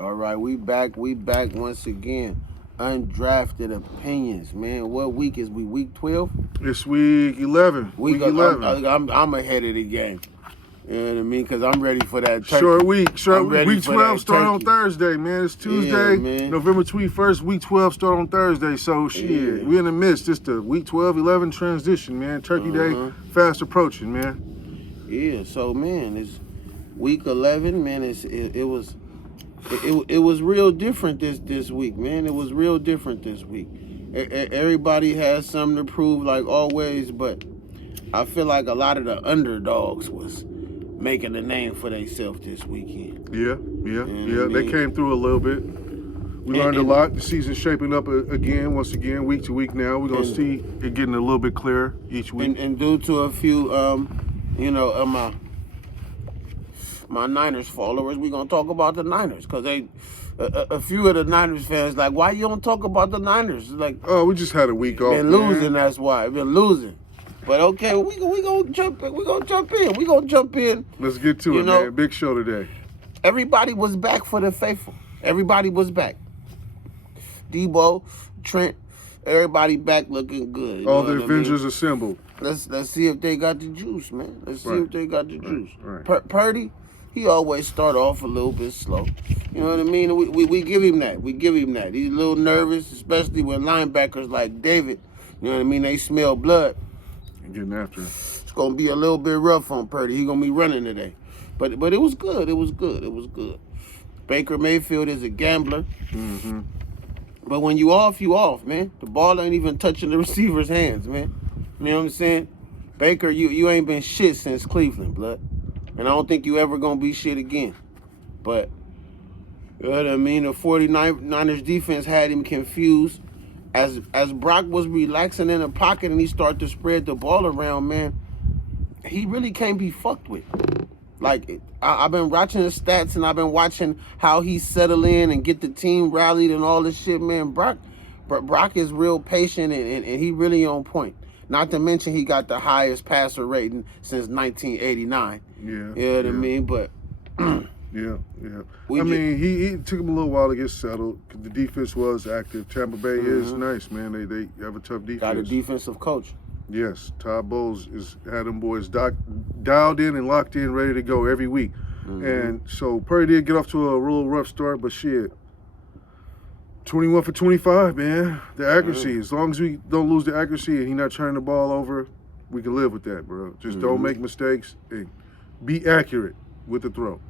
All right, we back once again. Undrafted opinions, man. What week is we? Week 12? It's week 11. Week 11. I'm ahead of the game. You know what I mean? Because I'm ready for that turkey. Short week. I'm ready Week for 12 that start on turkey. Thursday, man. It's Tuesday, Yeah, man. November 21st. Week 12 start on Thursday. So, shit, Yeah. we in the midst. It's the week 12, 11 transition, man. Turkey Day fast approaching, man. Yeah, so, man, it's week 11, man. It was real different this week, man. It was real different this week. Everybody has something to prove, like always, but I feel like a lot of the underdogs was making a name for themselves this weekend. Yeah. I They mean? came through a little bit. We learned a lot. The season's shaping up once again, week to week now. We're going to see it getting a little bit clearer each week. And due to a few, my Niners followers, we're going to talk about the Niners because a few of the Niners fans like, why you don't talk about the Niners? Like, oh, we just had a week off, been losing, that's why. Been losing. But okay, we gonna jump in. We gonna jump in. Let's get to it, man. Big show today. Everybody was back for the faithful. Everybody was back. Debo, Trent, everybody back looking good. All the Avengers assembled. Let's see if they got the juice, man. Let's see if they got the juice. Right. Purdy, he always start off a little bit slow. You know what I mean? We give him that. We give him that. He's a little nervous, especially when linebackers like David, you know what I mean, they smell blood. Getting after him. It's gonna be a little bit rough on Purdy. He's gonna be running today. But it was good. It was good. Baker Mayfield is a gambler. Mm-hmm. But when you off, man. The ball ain't even touching the receiver's hands, man. You know what I'm saying? Baker, you ain't been shit since Cleveland, blood. And I don't think you ever gonna be shit again. But, you know what I mean? The 49ers defense had him confused. As Brock was relaxing in the pocket and he started to spread the ball around, man, he really can't be fucked with. Like, I've been watching his stats and I've been watching how he settle in and get the team rallied and all this shit, man. Brock is real patient and he really on point. Not to mention he got the highest passer rating since 1989. Yeah. You know what I mean? But Yeah. He took him a little while to get settled. The defense was active. Tampa Bay is nice, man. They have a tough defense. Got a defensive coach. Yes, Todd Bowles had them boys dialed in and locked in, ready to go every week. And so Purdy did get off to a real rough start, but shit, 21 for 25, man. The accuracy, as long as we don't lose the accuracy and he's not turning the ball over, we can live with that, bro. Just don't make mistakes and be accurate with the throw.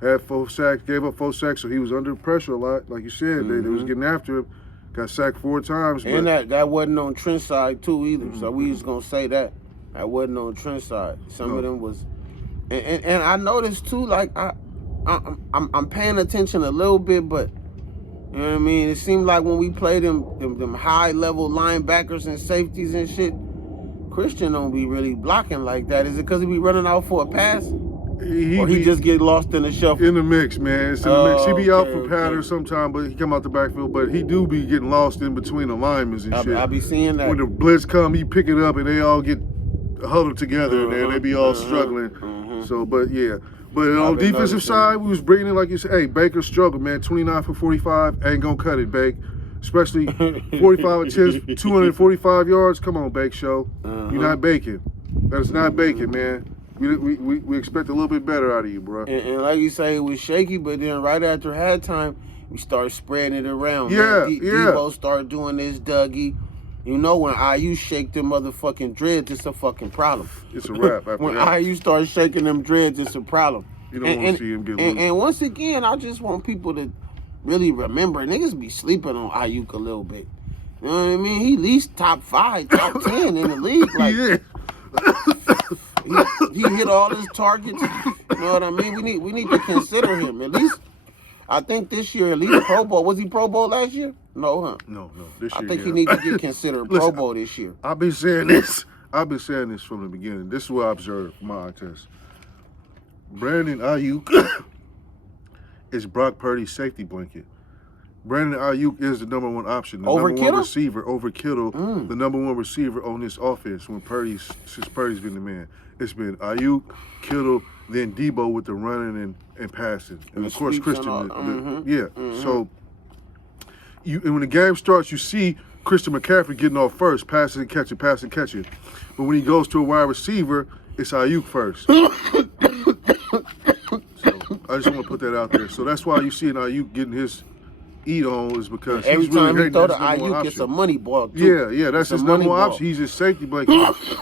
Had 4 sacks, gave up 4 sacks, so he was under pressure a lot. Like you said, they was getting after him. Got sacked 4 times. And that wasn't on Trent's side too either. So we just gonna say that wasn't on Trent's side. Some of them was, and I noticed too. Like I'm paying attention a little bit, but you know what I mean. It seemed like when we played them high level linebackers and safeties and shit, Christian don't be really blocking like that. Is it because he be running out for a pass? Or he just get lost in the shuffle? In the mix, man. It's in the mix. He be out for patterns sometimes, but he come out the backfield. But he do be getting lost in between the linemen and shit. I be seeing that. When the blitz come, he pick it up and they all get huddled together and then they be all struggling. So, but yeah. But on the defensive side, we was bringing it like you said. Hey, Baker struggled, man. 29 for 45. Ain't gonna cut it, Bake. Especially 45 attempts, 245 yards. Come on, Bake Show. You're not baking. That is not baking, man. We expect a little bit better out of you, bro. And like you say, it was shaky, but then right after halftime, we started spreading it around. Yeah, man. Debo started doing this Dougie. You know, when IU shake them motherfucking dreads, it's a fucking problem. It's a wrap after when that. IU starts shaking them dreads, it's a problem. You don't want to see him get loose. And once again, I just want people to really remember, niggas be sleeping on Ayuk a little bit. You know what I mean? He at least top 5, top 10 in the league. Like, yeah. He hit all his targets. You know what I mean? We need to consider him. At least, I think this year, at least Pro Bowl. Was he Pro Bowl last year? No, huh? No. This year, I think he needs to get considered Pro Bowl this year. I've been saying this from the beginning. This is what I observed from my eye test. Brandon Ayuk is Brock Purdy's safety blanket. Brandon Ayuk is the number 1 option, the over number Kittle? 1 receiver over Kittle, the number 1 receiver on this offense since Purdy's been the man. It's been Ayuk, Kittle, then Debo with the running and passing, and of course sweeps and Christian. all, So and when the game starts, you see Christian McCaffrey getting off first, passing and catching, But when he goes to a wide receiver, it's Ayuk first. So I just want to put that out there. So that's why you see Ayuk getting his eat on is because every he's really time he hating throw that the number one Ayuk, it's a option. money ball. Too. Yeah, that's It's his a number money one ball. option. He's his safety blanket.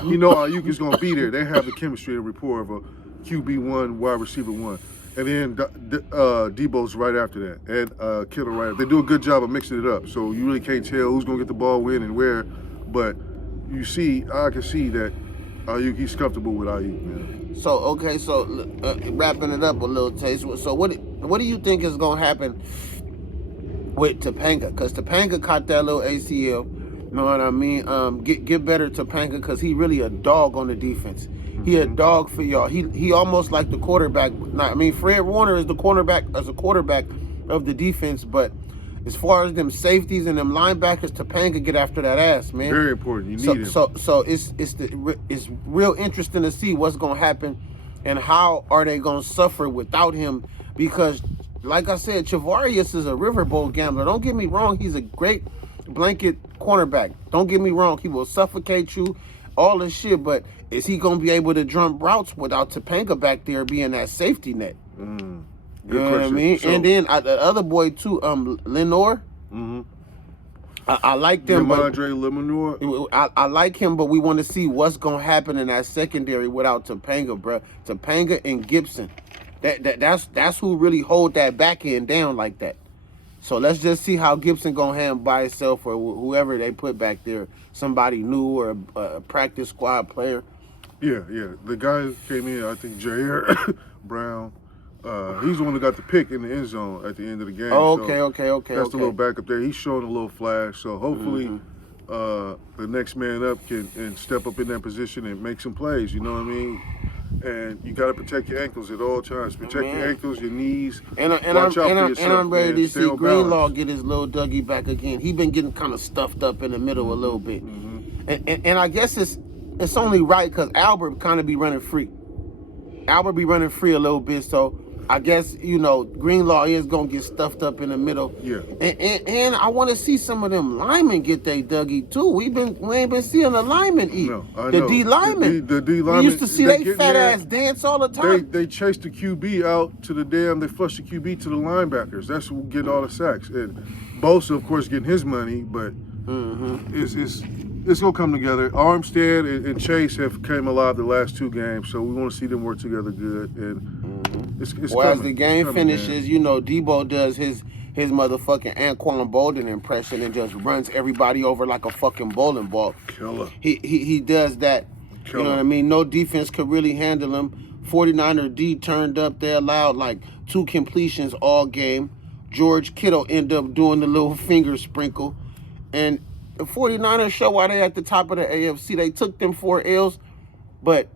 You know Ayuk is going to be there. They have the chemistry and rapport of a QB1, wide receiver one. And then Debo's right after that, and Kittle right after. They do a good job of mixing it up, so you really can't tell who's going to get the ball when and where. But I can see that Ayuk, he's comfortable with Ayuk, man. So wrapping it up a little taste. So what do you think is gonna happen with Topanga? Because Topanga caught that little ACL. You know what I mean? Get better Topanga because he really a dog on the defense. He a dog for y'all. He almost like the quarterback. Fred Warner is the cornerback as a quarterback of the defense, but as far as them safeties and them linebackers, Topanga get after that ass, man. Very important. You need him. So it's real interesting to see what's gonna happen and how are they gonna suffer without him, because like I said, Chavarius is a riverboat gambler. Don't get me wrong, he's a great blanket cornerback. Don't get me wrong, he will suffocate you, all this shit, but is he gonna be able to jump routes without Topanga back there being that safety net? Good You know what I question. mean? So, and then the other boy too, Lenore. I like them, but Andre Lemonor. I like him, but we want to see what's gonna happen in that secondary without Topanga, bro. Topanga and Gibson, that's who really hold that back end down like that. So let's just see how Gibson gonna handle by himself or whoever they put back there, somebody new or a practice squad player. Yeah. The guy who came in, I think Jair Brown. He's the one that got the pick in the end zone at the end of the game. Oh, so okay. That's the little backup there. He's showing a little flash. So hopefully the next man up can step up in that position and make some plays. You know what I mean? And you got to protect your ankles at all times. Protect your ankles, your knees. And I'm ready to see Greenlaw get his little Dougie back again. He been getting kind of stuffed up in the middle a little bit. And I guess it's only right because Albert kind of be running free. Albert be running free a little bit, so I guess, Greenlaw is going to get stuffed up in the middle. Yeah. And I want to see some of them linemen get their Dougie, too. We ain't been seeing the linemen eat. No, I the know. D linemen. The D linemen. We used to see they fat ass dance all the time. They chase the QB out to they flush the QB to the linebackers. That's who get all the sacks. And Bosa, of course, getting his money, but it's going to come together. Armstead and Chase have came alive the last two games, so we want to see them work together good. And it's well, coming. as the game finishes, Debo does his motherfucking Anquan Bolden impression and just runs everybody over like a fucking bowling ball. Killer. He does that. Killer. You know what I mean? No defense could really handle him. 49er D turned up. They allowed like 2 completions all game. George Kittle ended up doing the little finger sprinkle. And the 49ers show why they at the top of the AFC. They took them 4 L's, but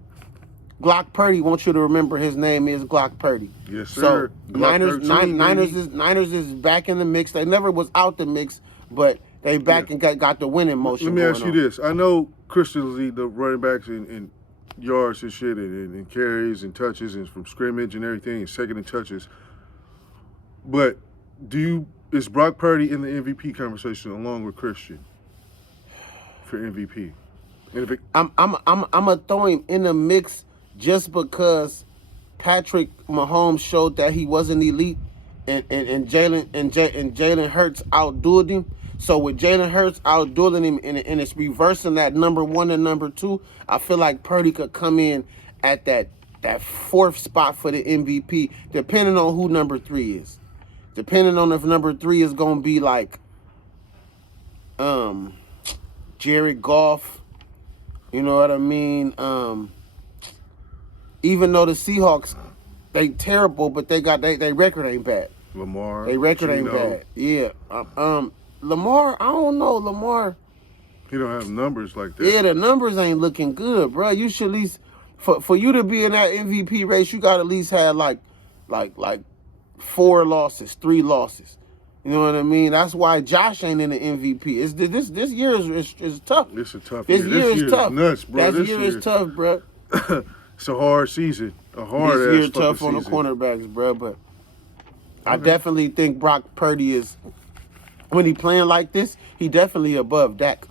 Glock Purdy wants you to remember his name is Glock Purdy. Yes, sir. So Niners is back in the mix. They never was out the mix, but they back and got the winning motion. Let me ask you this. I know Christians lead the running backs in yards and shit and carries and touches and from scrimmage and everything and second and touches. But is Brock Purdy in the MVP conversation along with Christian for MVP? And I'm gonna throw him in the mix just because Patrick Mahomes showed that he wasn't elite, and Jalen Hurts outdueled him. So with Jalen Hurts outdueling him and it's reversing that number 1 and number 2, I feel like Purdy could come in at that 4th spot for the MVP, depending on who number 3 is. Depending on if number 3 is gonna be like Jared Goff, you know what I mean? Even though the Seahawks, they terrible, but they record ain't bad. Lamar. They record ain't bad. Yeah. Lamar, I don't know. Lamar. He don't have numbers like that. Yeah, the numbers ain't looking good, bro. You should at least for you to be in that MVP race, you got to at least have like 4 losses, 3 losses. You know what I mean? That's why Josh ain't in the MVP. This year is tough. It's a tough This year. year is tough. Nuts, bro. This year is tough, bro. It's a hard season. A hard This ass year fucking tough on the season. cornerbacks, bro. But I definitely think Brock Purdy is, when he playing like this, he definitely above Dak.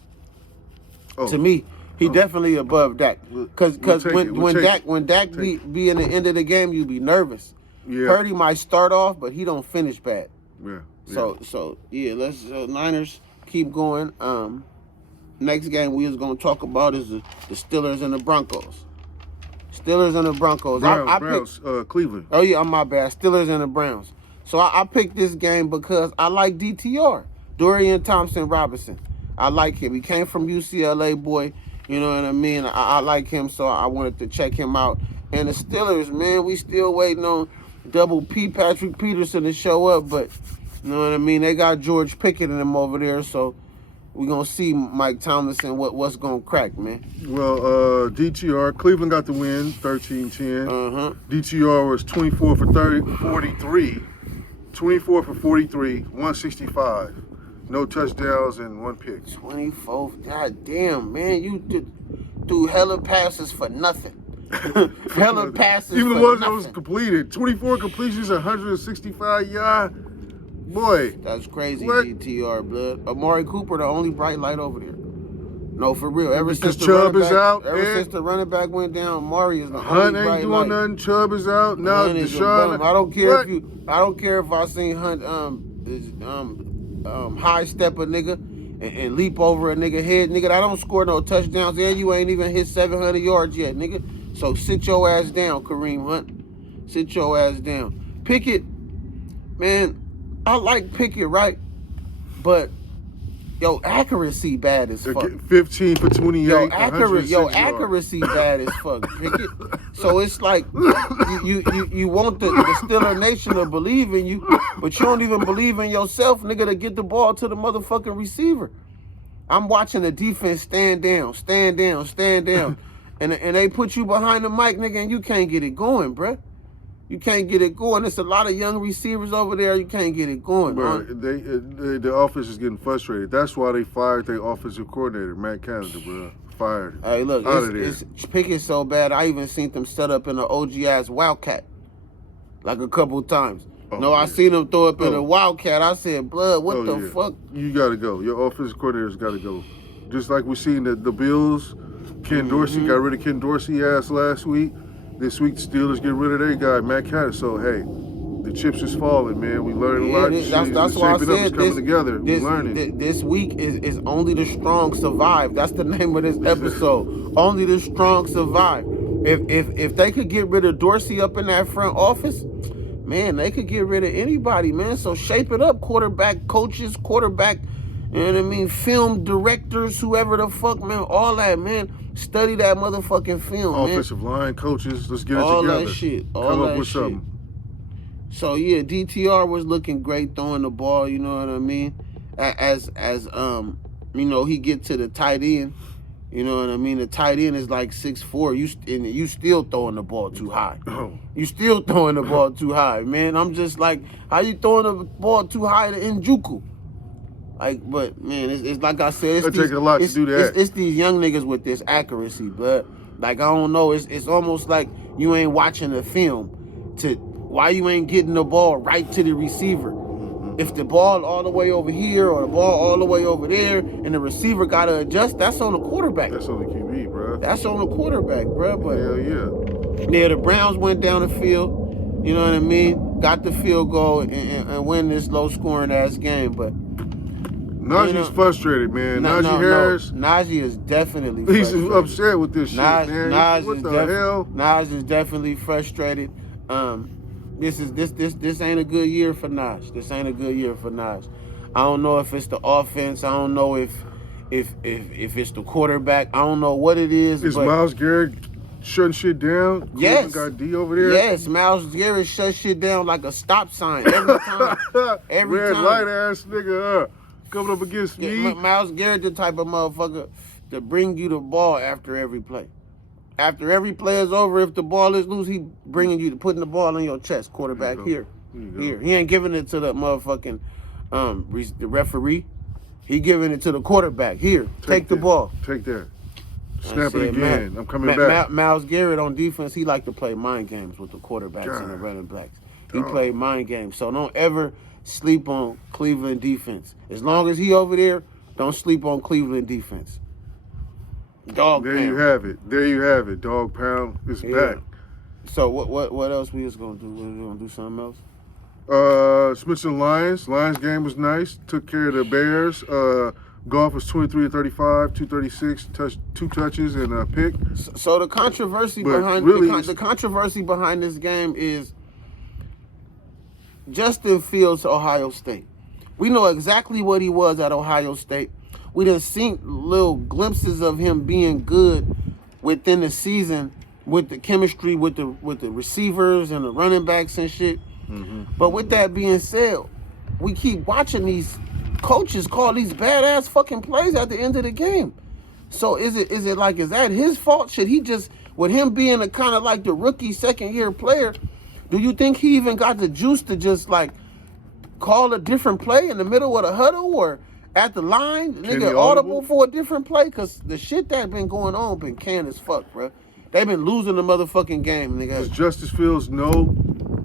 Oh, To me, he definitely above Dak. Cause We'll take it. We'll take it. when Dak be in the end of the game, you be nervous. Yeah. Purdy might start off, but he don't finish bad. Yeah. So yeah, let's Niners keep going. Next game we was gonna talk about is the Steelers and the Broncos. Steelers and the Broncos. Browns, Cleveland. Oh yeah, my bad. Steelers and the Browns. So I picked this game because I like DTR, Dorian Thompson-Robinson. I like him. He came from UCLA, boy. You know what I mean? I like him, so I wanted to check him out. And the Steelers, man, we still waiting on Double P Patrick Peterson to show up, but you know what I mean? They got George Pickett in them over there, so we're going to see Mike Tomlinson what's going to crack, man. Well, DTR, Cleveland got the win, 13-10. Uh-huh. DTR was 24 for 43. 24 for 43, 165. No touchdowns and one pick. 24. God damn, man. You do hella passes for nothing. Hella passes Even for the ones nothing. that was completed. 24 completions, 165 yards. Boy. That's crazy, What? DTR, blood. Amari Cooper, the only bright light over there. No, for real. Ever Because since Chubb is out, ever man. since the running back went down, Amari is the Hunt only ain't bright doing light. nothing. Chubb is out. Now Hunt is a Deshaun. bum. I don't care What? I don't care if I seen Hunt high step a nigga and leap over a nigga head, nigga. I don't score no touchdowns, and you ain't even hit 700 yards yet, nigga. So sit your ass down, Kareem Hunt. Sit your ass down. Pickett, man, I like Pickett, right? But yo, accuracy bad as They're fuck. getting 15 for 28. Yo, 106 yards. accuracy bad as fuck, Pickett. So it's like you want the Steeler Nation to believe in you, but you don't even believe in yourself, nigga, to get the ball to the motherfucking receiver. I'm watching the defense stand down, and they put you behind the mic, nigga, and you can't get it going, bruh. You can't get it going. There's a lot of young receivers over there. You can't get it going, Bro, man. the offense is getting frustrated. That's why they fired their offensive coordinator, Matt Canada, bro. Fired. Hey, look, Out of there. it's Pickett's so bad. I even seen them set up in an OG ass Wildcat, like a couple times. Oh, I yeah. seen them throw up in Oh. a Wildcat. I said, blood, what the yeah. fuck? You got to go. Your offensive coordinator's got to go. Just like we seen the Bills, Ken Dorsey got rid of Ken Dorsey ass last week. This week, the Steelers get rid of their guy, Matt Canada. So, hey, the chips is falling, man. We learned a lot. That's why I said it's coming together. We learning. This week is only the strong survive. That's the name of this episode. Only the strong survive. If they could get rid of Dorsey up in that front office, man, they could get rid of anybody, man. So shape it up, quarterback coaches, quarterback, you know what I mean, film directors, whoever the fuck, man, all that, man. Study that motherfucking film, Offensive line coaches, let's get it all together. That shit. All Come that up with shit. something. So yeah, DTR was looking great throwing the ball, you know what I mean? As you know, he get to the tight end, you know what I mean? The tight end is like 6'4". You still throwing the ball too high. Oh. You still throwing the ball too high, man. I'm just like, how you throwing the ball too high to Njoku? Like, but man, it's like I said, It takes a lot to do that. It's these young niggas with this accuracy, but like I don't know, it's almost like you ain't watching the film to why you ain't getting the ball right to the receiver. If the ball all the way over here or the ball all the way over there and the receiver gotta adjust, that's on the quarterback. That's on the QB, bro. That's on the quarterback, bro. But Hell yeah. yeah, the Browns went down the field, you know what I mean? Got the field goal and win this low scoring ass game, but Najee's frustrated, man. Najee Harris. Najee is definitely He's frustrated. upset with this shit, man. What the hell? Naj is definitely frustrated. This ain't a good year for Naj. This ain't a good year for Naj. I don't know if it's the offense. I don't know if it's the quarterback. I don't know what it is. Is but Myles Garrett shutting shit down? Yes. Got D over there? Yes, Myles Garrett shut shit down like a stop sign every time. Every Red time. light ass nigga coming up against me. Myles Garrett, the type of motherfucker to bring you the ball after every play. After every play is over, if the ball is loose, he putting the ball in your chest. Quarterback here. He ain't giving it to the motherfucking the referee. He giving it to the quarterback. Here, take the ball. Take that. Snap it again. I'm coming back. Myles Garrett on defense, he like to play mind games with the quarterbacks and the running backs. He played mind games. So don't ever sleep on Cleveland defense. As long as he over there, don't sleep on Cleveland defense. Dog there pound. You have it. There you have it. Dog pound is back. So what else we was gonna do? We gonna do something else? Smiths and Lions. Lions game was nice. Took care of the Bears. Goff was 23 of 35, 236, two touches and a pick. So the controversy the controversy behind this game is Justin Fields to Ohio State. We know exactly what he was at Ohio State. We done seen little glimpses of him being good within the season with the chemistry with the receivers and the running backs and shit. Mm-hmm. But with that being said, we keep watching these coaches call these badass fucking plays at the end of the game. So is that his fault? Should he just, with him being a kind of like the rookie second year player, do you think he even got the juice to just like call a different play in the middle of the huddle or at the line, nigga audible for a different play? Cause the shit that been going on been canned as fuck, bro. They been losing the motherfucking game, nigga. Does Justice Fields know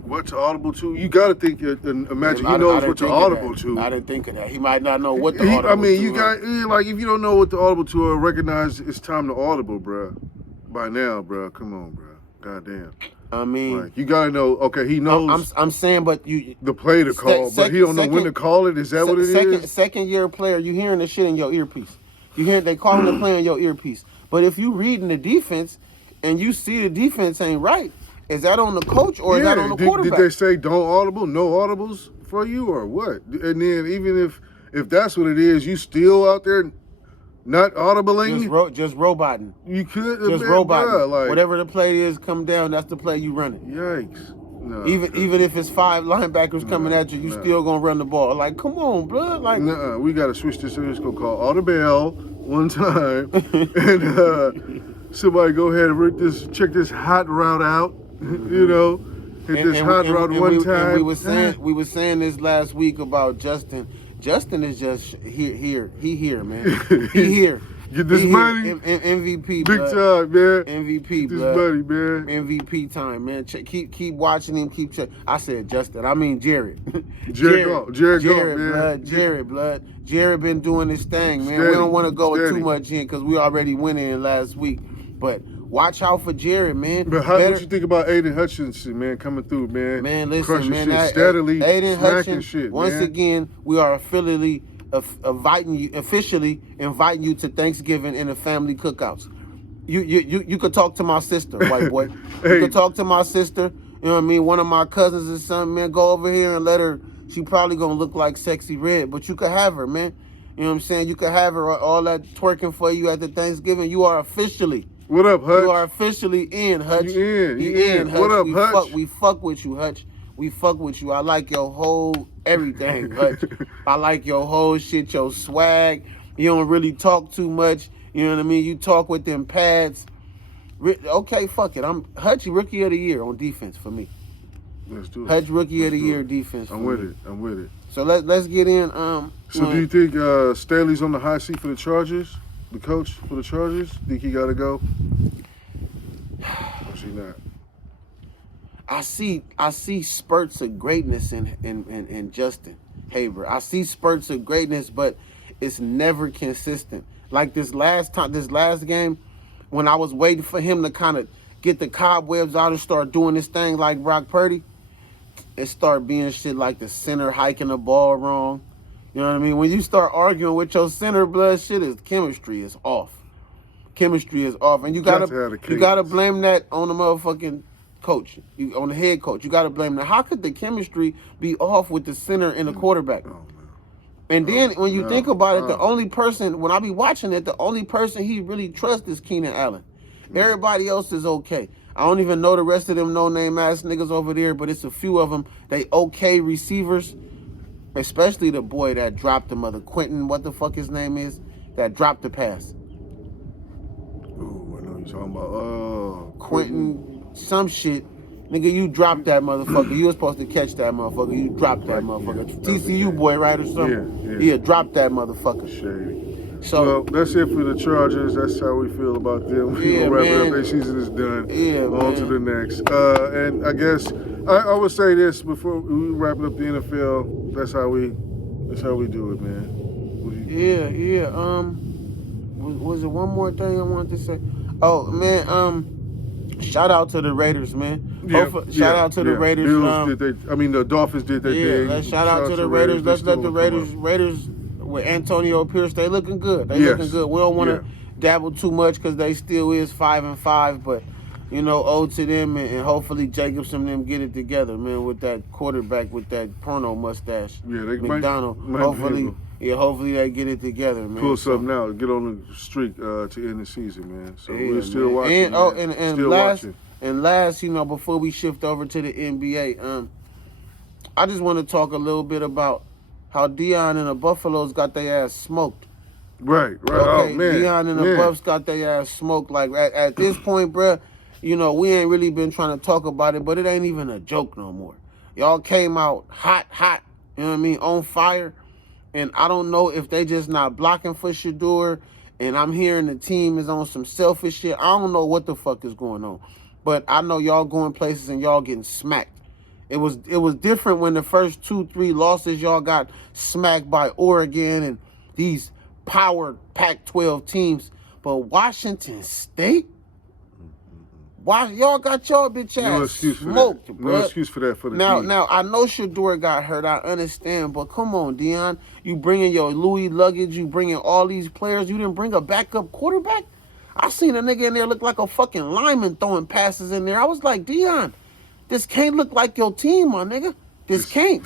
what to audible to? You gotta think and imagine he knows what to audible to. I didn't think of that. He might not know what to audible to. I mean, you got like if you don't know what to audible to or recognize it's time to audible, bro. By now, bro. Come on, bro. Goddamn. I mean, like, you gotta know. Okay, he knows. I'm saying, but the play to call, but he don't know when to call it. Is that what it is? Second year player, you hearing the shit in your earpiece. You hear they calling the play in your earpiece. But if you reading the defense and you see the defense ain't right, is that on the coach or is that on the quarterback? Did they say don't audible, no audibles for you or what? And then even if that's what it is, you still out there not audibling? Just roboting. You could just roboting. Like, whatever the play is, come down. That's the play you running. Yikes! No, even if it's 5 linebackers coming at you, still gonna run the ball. Like, come on, bro. Like, we gotta switch this. We're just gonna call audible one time, and somebody go ahead and check this hot route out. You know, hit this hot route one time. And we were saying this last week about Justin. Justin is just here. He here, man. He here. Get this money. MVP, big time, man. MVP, Get this money, man. MVP time, man. Keep watching him. Keep check. I said Justin. I mean Jared. Jared Goff, man. Jared been doing his thing, man. We don't want to go too much in because we already went in last week, but. Watch out for Jared, man. But what you think about Aiden Hutchinson, man, coming through, man? Man, listen, crushing man. Shit, steadily Aiden Hutchinson, shit, once man. again, we are officially inviting you to Thanksgiving and the family cookouts. You could talk to my sister, white boy. Hey. You could talk to my sister. You know what I mean? One of my cousins or something, man. Go over here and let her. She probably gonna look like Sexy Red, but you could have her, man. You know what I'm saying? You could have her all that twerking for you at the Thanksgiving. You are officially. What up, Hutch? You are officially in, Hutch. You in, Hutch. What up, Hutch? We fuck with you, Hutch. We fuck with you. I like your whole everything, Hutch. I like your whole shit, your swag. You don't really talk too much. You know what I mean? You talk with them pads. Okay, fuck it. I'm Hutch, Rookie of the Year on defense for me. Let's do it. Hutch, Rookie of the Year defense. I'm with it. So let's get in. So do you think Staley's on the high seat for the Chargers? The coach for the Chargers? Think he got to go? Or is he not? I see spurts of greatness in Justin Haber. I see spurts of greatness, but it's never consistent. Like this last game, when I was waiting for him to kind of get the cobwebs out and start doing this thing like Brock Purdy, it started being shit like the center hiking the ball wrong. You know what I mean? When you start arguing with your center, blood, chemistry is off. Chemistry is off, and you gotta blame that on the motherfucking coach, on the head coach. You gotta blame that. How could the chemistry be off with the center and the quarterback? And then when you think about it, the only person, when I be watching it, the only person he really trusts is Keenan Allen. Everybody else is okay. I don't even know the rest of them no-name ass niggas over there, but it's a few of them. They okay receivers. Especially the boy that dropped the mother, Quentin, what the fuck his name is, that dropped the pass. Oh, I know you're talking about. Quentin, some shit. Nigga, you dropped that motherfucker. You were supposed to catch that motherfucker. You dropped that motherfucker. TCU boy, right, or something? Yeah. Yeah, drop that motherfucker. Shady. So well, that's it for the Chargers. That's how we feel about them. We yeah, gonna wrap it up. man. Their season is done. Yeah, On to the man. next. And I guess I would say this before we wrap up the NFL. That's how we do it, man. Yeah. Was it one more thing I wanted to say? Oh man, shout out to the Raiders, man. Shout out to the Raiders. Bills the Dolphins did their thing. Let's shout out to the Raiders. Let's let the Raiders with Antonio Pierce. They looking good. Looking good. We don't want to dabble too much because they still is 5-5, but you know, owed to them, and hopefully Jacobson and them get it together, man, with that quarterback with that porno mustache. Yeah, they McDonald. Hopefully they get it together, man. Pull something out, get on the streak to end the season, man. So we're still watching. And last, you know, before we shift over to the NBA, I just want to talk a little bit about how Deion and the Buffaloes got their ass smoked. Right. Okay, Oh man, Deion and the Buffs got their ass smoked. Like at this point, bruh, you know, we ain't really been trying to talk about it, but it ain't even a joke no more. Y'all came out hot, you know what I mean, on fire. And I don't know if they just not blocking for Shador, and I'm hearing the team is on some selfish shit. I don't know what the fuck is going on. But I know y'all going places and y'all getting smacked. It was different when the first 2-3 losses y'all got smacked by Oregon and these powered Pac-12 teams. But Washington State? Why y'all got y'all bitch ass smoked, bro? No excuse for that for the team. Now I know Shador got hurt. I understand, but come on, Deion. You bringing your Louis luggage. You bringing all these players. You didn't bring a backup quarterback. I seen a nigga in there look like a fucking lineman throwing passes in there. I was like, Deion, this can't look like your team, my nigga. This can't.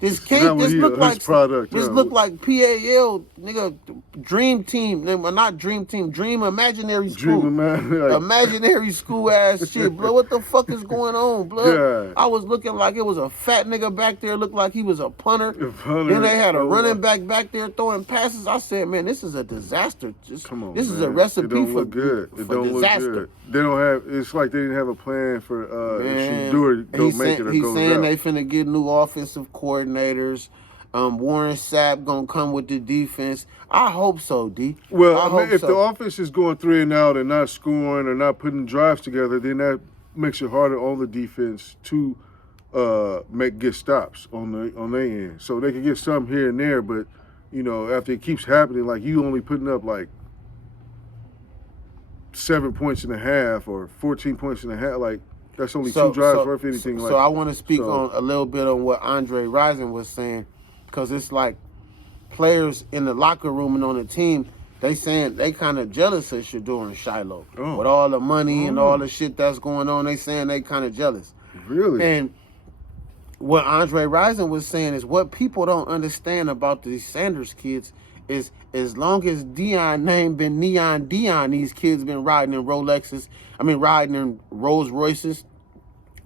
This look like product. This look like PAL, nigga, Dream Team, not Dream Team, Dream Imaginary School, Imaginary School ass shit, bro. What the fuck is going on, bro? Yeah. I was looking like it was a fat nigga back there, looked like he was a punter. Then they had a running back there throwing passes. I said, man, this is a disaster. Come on, this is a recipe for good. It don't disaster. Look good. They don't have. It's like they didn't have a plan for Shador to make it or he's go saying out. they finna get new offensive coordinators. Warren Sapp gonna come with the defense. I hope so, D. Well, I mean, if the offense is going 3 and out and not scoring or not putting drives together, then that makes it harder on the defense to get stops on their end. So they can get some here and there, but you know, after it keeps happening, like you only putting up like 7 points and a half or 14 points and a half, like that's only 2 drives worth anything. So I want to speak on a little bit on what Andre Rison was saying, because it's like players in the locker room and on the team, they saying they kind of jealous of Shador and Shiloh with all the money and all the shit that's going on. They saying they kind of jealous. Really? And what Andre Rison was saying is what people don't understand about these Sanders kids is as long as Deion name been Neon Deion, these kids been riding in riding in Rolls Royces,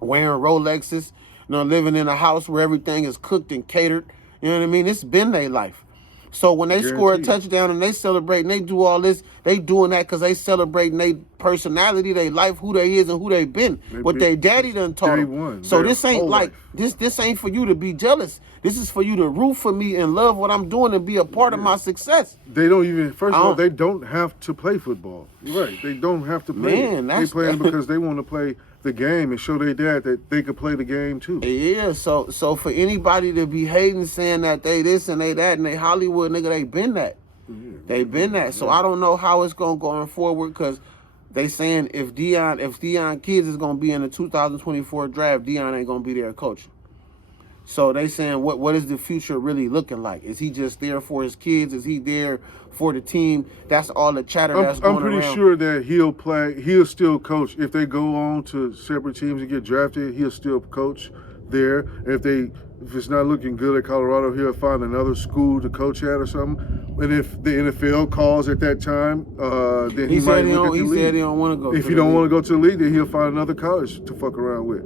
wearing Rolexes, you know, living in a house where everything is cooked and catered. You know what I mean? It's been their life. So when they score a touchdown and they celebrate and they do all this, they doing that because they celebrating their personality, their life, who they is and who they been. What their daddy done taught them. So this ain't like this ain't for you to be jealous. This is for you to root for me and love what I'm doing and be a part of my success. They don't even. First of all, they don't have to play football. You're right. They don't have to play. Man, they playing because they want to play the game and show their dad that they could play the game too. Yeah, so for anybody to be hating, saying that they this and they that and they Hollywood, nigga, they been that. They been that. So I don't know how it's going forward, because they saying if Deion kids is gonna be in the 2024 draft, Deion ain't gonna be there coaching. So they saying what is the future really looking like? Is he just there for his kids? Is he there for the team? That's all the chatter that's going around. I'm pretty sure that he'll still coach. If they go on to separate teams and get drafted, he'll still coach there. If it's not looking good at Colorado, he'll find another school to coach at or something. And if the NFL calls at that time, then he might look at the league. He said he don't want to go. If he don't want to go to the league, then he'll find another college to fuck around with.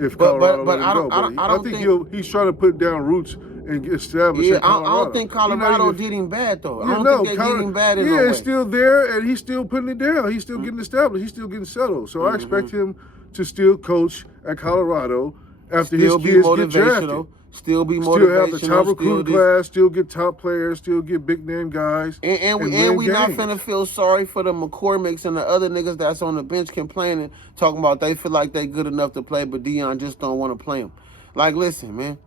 If Colorado let him go. I think he's trying to put down roots and get established in Colorado. I don't think Colorado did him bad, though. I don't think they did him bad in no way. It's still there, and he's still putting it down. He's still getting established. He's still getting settled. So I expect him to still coach at Colorado after his Still be kids get drafted. motivational. Still be motivational. Still have the top still recruit class, still get top players, still get big name guys. And win we not games. finna feel sorry for the McCormicks and the other niggas that's on the bench complaining, talking about they feel like they good enough to play, but Deion just don't want to play them. Like, listen, man.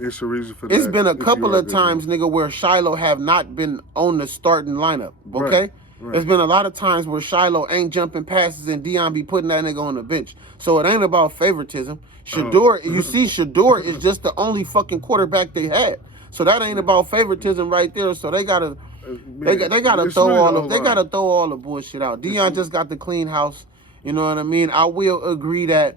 It's a reason for that. It's been a if you couple are of good, times, man. nigga, where Shiloh have not been on the starting lineup, okay? Right. There's been a lot of times where Shiloh ain't jumping passes and Deion be putting that nigga on the bench. So it ain't about favoritism. Shador, you see, Shador is just the only fucking quarterback they had. So that ain't about favoritism right there. So they gotta they gotta throw all the bullshit out. Deion just got the clean house. You know what I mean? I will agree that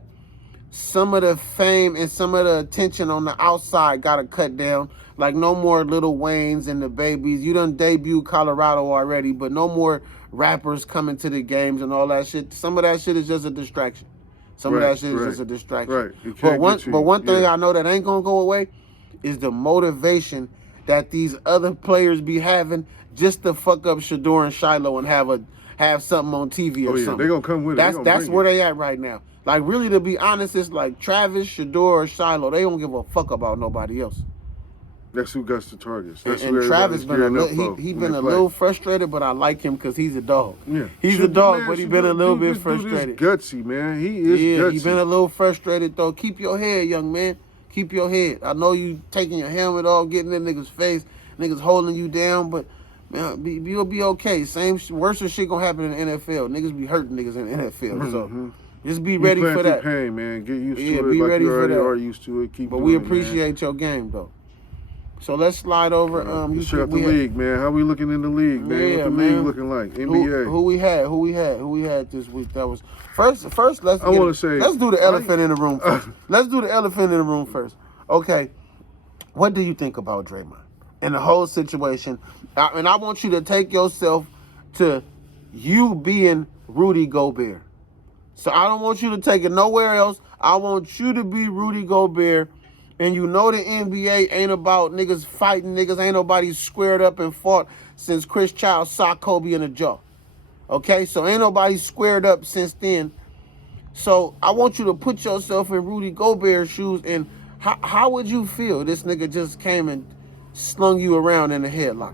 some of the fame and some of the attention on the outside gotta cut down. Like, no more Lil Waynes and the babies. You done debuted Colorado already, but no more rappers coming to the games and all that shit. Some of that shit is just a distraction. Some of that shit is just a distraction. Right. But one thing I know that ain't gonna go away is the motivation that these other players be having just to fuck up Shador and Shiloh and have something on TV or something. They gonna come with it. That's where they at right now. Like, really, to be honest, it's like Travis, Shador, or Shiloh. They don't give a fuck about nobody else. That's who got the targets. That's and Travis been a little frustrated, but I like him because he's a dog. Yeah, he's a dog, but he been a little bit frustrated. Gutsy, man. He is gutsy. He been a little frustrated though. Keep your head, young man. Keep your head. I know you taking your helmet off, getting in niggas' face, niggas holding you down, but man, you'll be okay. Worse shit gonna happen in the NFL. Niggas be hurting niggas in the NFL. So just be ready for that. Pain, man. Get used to it. Be ready for that. Are used to it. But we appreciate your game though. So let's slide over. Let's check out the league, man. How we looking in the league, man? Yeah, what the league looking like? NBA. Who we had this week? That was first. Let's do the elephant in the room first. Let's do the elephant in the room first. Okay, what do you think about Draymond and the whole situation? And I want you to take yourself to you being Rudy Gobert. So I don't want you to take it nowhere else. I want you to be Rudy Gobert. And you know the NBA ain't about niggas fighting niggas. Ain't nobody squared up and fought since Chris Child socked Kobe in the jaw. Okay? So ain't nobody squared up since then. So I want you to put yourself in Rudy Gobert's shoes. And how would you feel this nigga just came and slung you around in a headlock?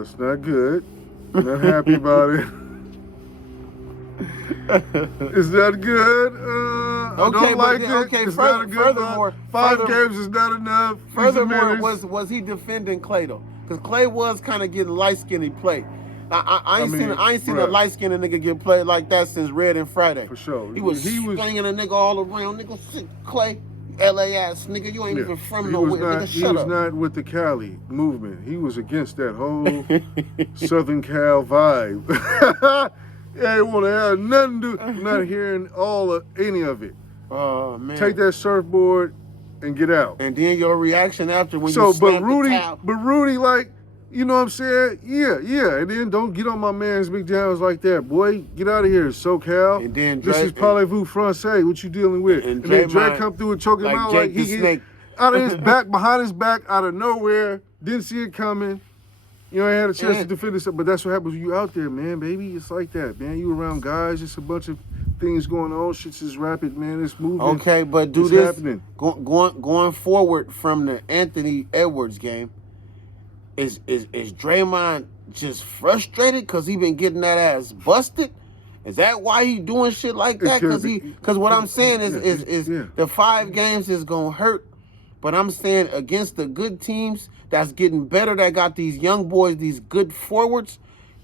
It's not good. I'm not happy about it. It's not good. I don't like it. Okay, it's not a good furthermore, 5 games is not enough. Furthermore, was he defending Clay though? Because Clay was kind of getting light-skinned played. I ain't seen a light-skinned nigga get played like that since Red and Friday. For sure. He was slinging a nigga all around. Nigga, Clay, LA ass nigga, you ain't even from nowhere. Nigga, shut up. He was not with the Cali movement. He was against that whole Southern Cal vibe. I ain't want to have nothing to do. Not hearing any of it. Oh man! Take that surfboard and get out. And then your reaction after when you but Rudy, like, you know what I'm saying? Yeah. And then don't get on my man's big jams like that, boy. Get out of here, SoCal. And then this is parlez-vous français. What you dealing with? And then Drake come through and choke him out like he get out of his back, behind his back, out of nowhere. Didn't see it coming. You know, I had a chance to defend this, but that's what happens when you out there, man, baby. It's like that, man. You around guys, it's a bunch of things going on. Shit's is rapid, man. It's moving. Okay, but do this happening. Going forward from the Anthony Edwards game. Is Draymond just frustrated because he been getting that ass busted? Is that why he doing shit like that? Because what I'm saying is the 5 games is gonna hurt. But I'm saying against the good teams that's getting better, that got these young boys, these good forwards,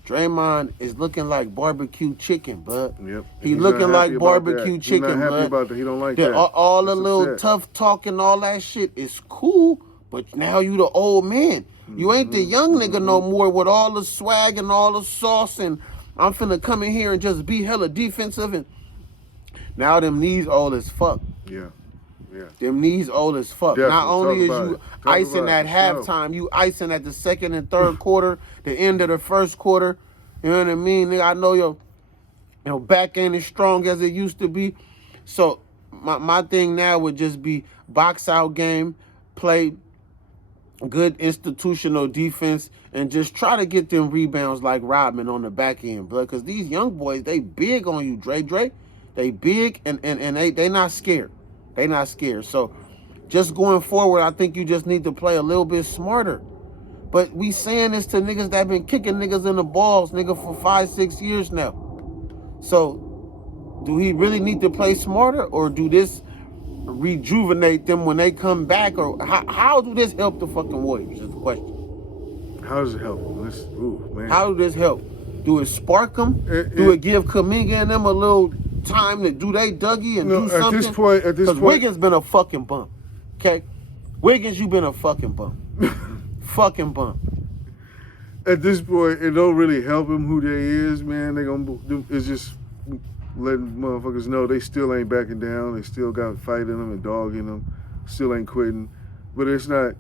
Draymond is looking like barbecue chicken, bud. Yep. He's looking like barbecue chicken, He's not happy about that. He don't like that. All the little tough talk and all that shit is cool, but now you the old man. You ain't the young nigga no more with all the swag and all the sauce and I'm finna come in here and just be hella defensive. And now them knees old as fuck. Yeah. Them knees old as fuck. Definitely. Not only is you icing at halftime, you icing at the second and third quarter, the end of the first quarter. You know what I mean? Nigga, I know your back ain't as strong as it used to be. So my thing now would just be box out game, play good institutional defense, and just try to get them rebounds like Rodman on the back end, blood. Because these young boys, they big on you, Dre. They big and they not scared. They not scared. So just going forward, I think you just need to play a little bit smarter. But we saying this to niggas that been kicking niggas in the balls, nigga, for 5-6 years now. So do he really need to play smarter, or do this rejuvenate them when they come back? Or how do this help the fucking Warriors is the question. How does it help them? Ooh, man. How do this help? Do it spark them? Do it give Kuminga and them a little time to do they Dougie and do something? At this point, because Wiggins been a fucking bum. Okay, Wiggins, you been a fucking bum. Fucking bum. At this point, it don't really help them who they is, man. They gonna do. It's just letting motherfuckers know they still ain't backing down. They still got fight in them and dog in them. Still ain't quitting. But it's not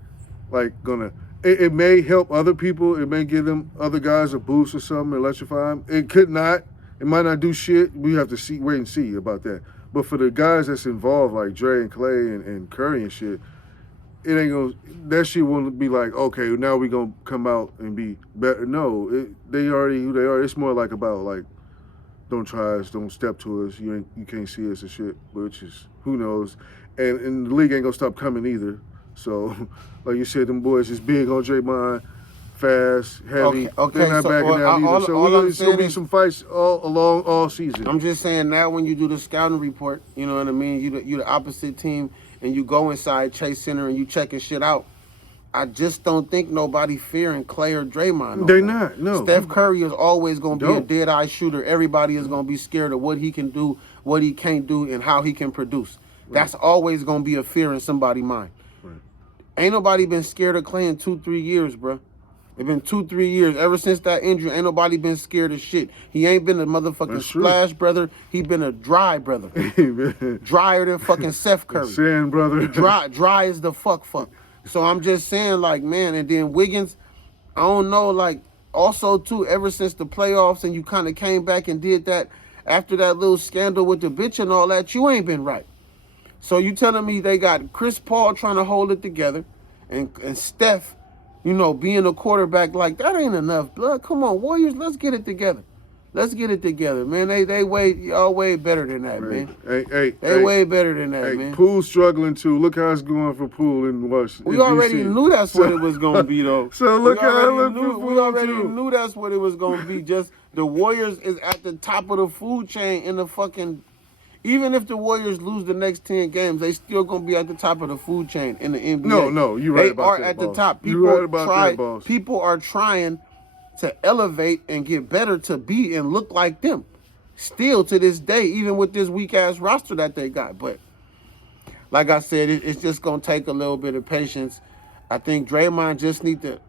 like gonna. It may help other people. It may give them other guys a boost or something, electrify them. It could not. It might not do shit. We have to wait and see about that. But for the guys that's involved, like Dre and Clay and Curry and shit, it ain't gonna. That shit won't be like, okay, now we gonna come out and be better. No, they already who they are. It's more like about like, don't try us, don't step to us. You can't see us and shit. Which is who knows. And the league ain't gonna stop coming either. So, like you said, them boys is big on Draymond, fast, heavy. Okay. They're not backing down either. So there's gonna be some fights all season. I'm just saying now when you do the scouting report, you know what I mean? You the opposite team and you go inside Chase Center and you checking shit out. I just don't think nobody fearing Clay or Draymond. They're not, no. Steph Curry is always going to be a dead-eye shooter. Everybody is going to be scared of what he can do, what he can't do, and how he can produce. Right. That's always going to be a fear in somebody's mind. Right. Ain't nobody been scared of Clay in 2-3 years, bro. It's been 2-3 years. Ever since that injury, ain't nobody been scared of shit. He ain't been a motherfucking splash brother. He been a dry brother. Drier than fucking Seth Curry. Sand brother. Dry as the fuck. So I'm just saying, like, man, and then Wiggins, I don't know, like, also, too, ever since the playoffs and you kind of came back and did that after that little scandal with the bitch and all that, you ain't been right. So you telling me they got Chris Paul trying to hold it together and Steph, you know, being a quarterback, like, that ain't enough, blood. Come on, Warriors, let's get it together. Let's get it together, man. Y'all way better than that, man. They way better than that, man. Poole's struggling too. Look how it's going for Poole in Washington. We already knew that's what it was gonna be, though. So look how it looked for Poole. We already knew that's what it was gonna be. Just the Warriors is at the top of the food chain in the fucking. Even if the Warriors lose the next 10 games, they still gonna be at the top of the food chain in the NBA. No, you're right about that. They are at the top. You're right about that, boss. People are trying to elevate and get better to be and look like them. Still to this day, even with this weak-ass roster that they got. But like I said, it's just going to take a little bit of patience. I think Draymond just need to,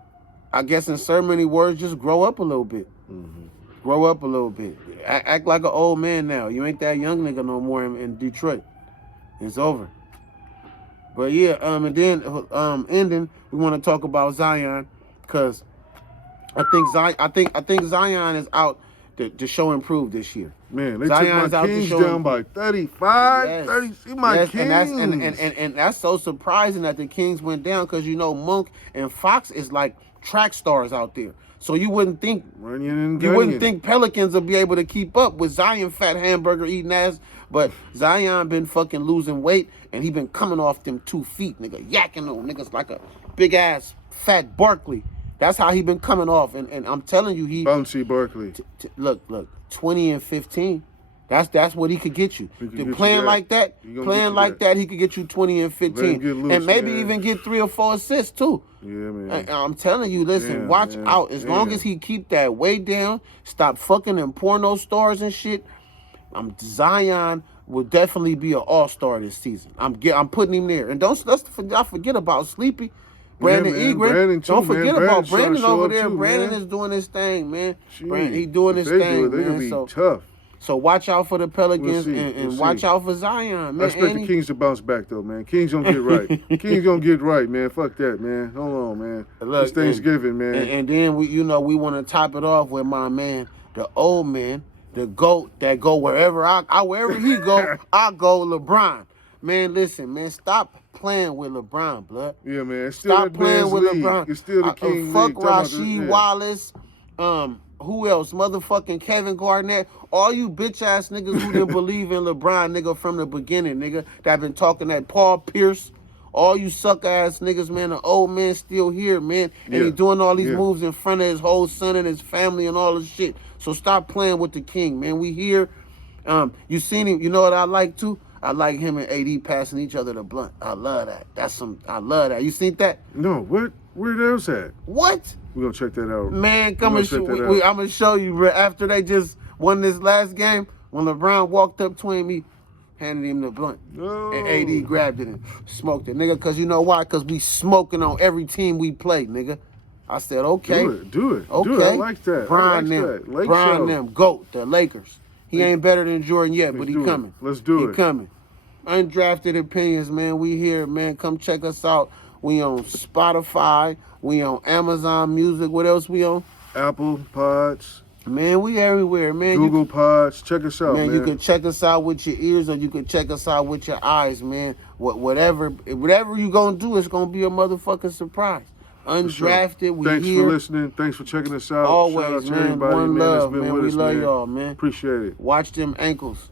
I guess in so many words, just grow up a little bit. Mm-hmm. Grow up a little bit. Act like an old man now. You ain't that young nigga no more in Detroit. It's over. But yeah, and then ending, we want to talk about Zion because I think Zion is out to show improve this year. Man, they Zion's took my Kings down by 35, 30. See my Kings. And that's so surprising that the Kings went down because, you know, Monk and Fox is like track stars out there. So you wouldn't think Pelicans will be able to keep up with Zion fat hamburger eating ass. But Zion been fucking losing weight and he been coming off them 2 feet, nigga, yakking on niggas like a big ass fat Barkley. That's how he been coming off, and I'm telling you, he bouncy Barkley. Look, 20 and 15. That's what he could get you. Playing like that, he could get you 20 and 15, loose, and maybe even get 3 or 4 assists too. Yeah, man. I'm telling you, listen, watch out. As long as he keep that weight down, stop fucking them porno stars and shit. Zion will definitely be an all-star this season. I'm putting him there, and let's forget about Sleepy. Brandon Egret. Don't forget about Brandon over there. Brandon is doing his thing, man. He doing his thing, man. Be tough. So watch out for the Pelicans and watch out for Zion, man. I expect the Kings to bounce back, though, man. Kings gonna get right. Kings gonna get right, man. Fuck that, man. Hold on, man. Look, it's Thanksgiving, man. And then we want to top it off with my man, the old man, the GOAT that go wherever wherever he go, I go, LeBron. Man, listen, man, stop playing with LeBron, blood. Yeah, man. It's still stop playing with league. LeBron. It's still the King fuck league. Rasheed Wallace. Who else? Motherfucking Kevin Garnett. All you bitch ass niggas who didn't believe in LeBron, nigga, from the beginning, nigga, that been talking that Paul Pierce. All you suck ass niggas, man, the old man still here, man. And he doing all these moves in front of his whole son and his family and all this shit. So stop playing with the king, man. We here. You seen him, you know what I like too? I like him and AD passing each other the blunt. I love that. I love that. You seen that? No, where those at? What? We're gonna check that out. Man, I'm gonna show you, bro. After they just won this last game, when LeBron walked up to him, he handed him the blunt. No. And AD grabbed it and smoked it, nigga. Cause you know why? Cause we smoking on every team we play, nigga. I said, okay. Do it. Okay. I like that. Brian them. GOAT, the Lakers. He ain't better than Jordan yet, but he coming. Let's do it. He coming. Undrafted Opinions, man. We here, man. Come check us out. We on Spotify. We on Amazon Music. What else we on? Apple Pods. Man, we everywhere, man. Google Pods. Check us out, man. You can check us out with your ears or you can check us out with your eyes, man. Whatever you gonna do, it's gonna be a motherfucking surprise. Undrafted, sure. We Thanks here. for listening. Thanks for checking us out. Always, Shout out to man. everybody, One man, love, that's been man. with We us, love man. y'all, man. Appreciate it. Watch them ankles.